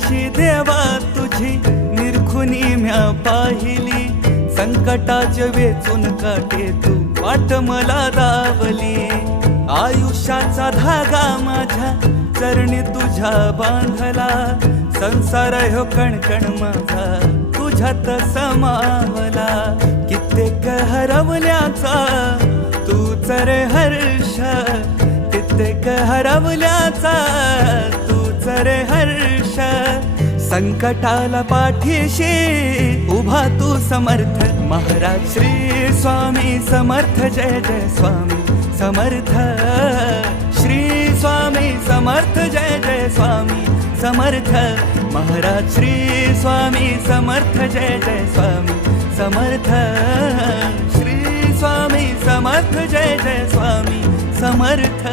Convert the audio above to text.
कशी देवा तुझी निरखुनी म्या पाहिली, संकटाचे वेचून काटे तू वाट मला दावली. आयुष्याचा धागा माझ्या चरणी तुझ्या बांधला, संसार ह्यो कणकण माझा तुझ्यात समावला. कित्येक हरवल्याचा तूच रे हर्ष, कित्येक हरवल्याचा तूच रे हर्ष. संकटाला पाठीशी उभा तू समर्थ, महाराज श्री स्वामी समर्थ. जय जय स्वामी समर्थ, श्री स्वामी समर्थ. जय जय स्वामी समर्थ, महाराज श्री स्वामी समर्थ. जय जय स्वामी समर्थ, श्री स्वामी समर्थ. जय जय स्वामी समर्थ.